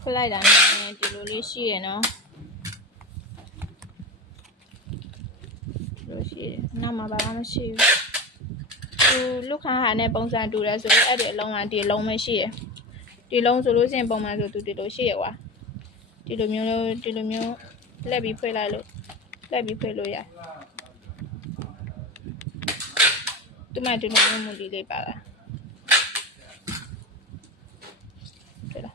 ဖွင့်လိုက်တာနဲ့ဒီလိုလေးရှိရနော်လို့ရှိတယ်နောက်မှာဘာမှမရှိဘူးလူခါဟာနဲ့ပုံစံတူတယ်ဆိုတော့အဲ့ဒီအလုံးကဒီအလုံးပဲရှိရဒီလုံးဆိုလို့ရှိရင်ပုံမှန်ဆိုသူဒီလိုရှိရကွာဒီလိုမျိုးလက်ပြီးဖွင့်လိုက်လို့လက်ပြီးဖွင့်လို့ရဒီမှာဒီလိုမျိုးမူလီလေးပါလား对了，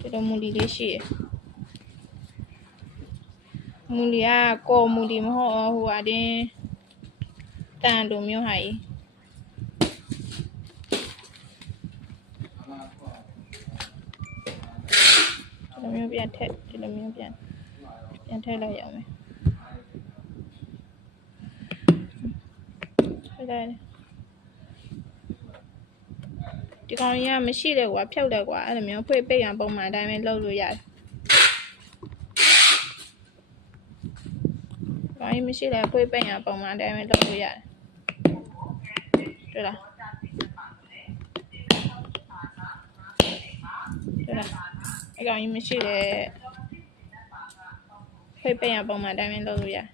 这个目的的是，目的啊，高目的嘛好，或者单都没有还，这个没有变态，这个没有变态了有没？回来了。ဒီကောင်ကြီးကမရှိတယ်ကွာဖြုတ်တယ်ကွာအဲ့လိုမျိုးဖွေပိတ်အောင်ပုံမှန်အတိုင်းပဲလုပ်လို့ရတယ်။ကောင်ကြီးမရှိတယ်ဖွေပိတ်အောင်ပုံမှန်အတိုင်းပဲလုပ်လို့ရတယ်။တွေ့လား။တွေ့လား။အဲ့ကောင်ကြီးမရှိတယ်ဖွေပိတ်အောင်ပုံမှန်အတိုင်းပဲလုပ်လို့ရတယ်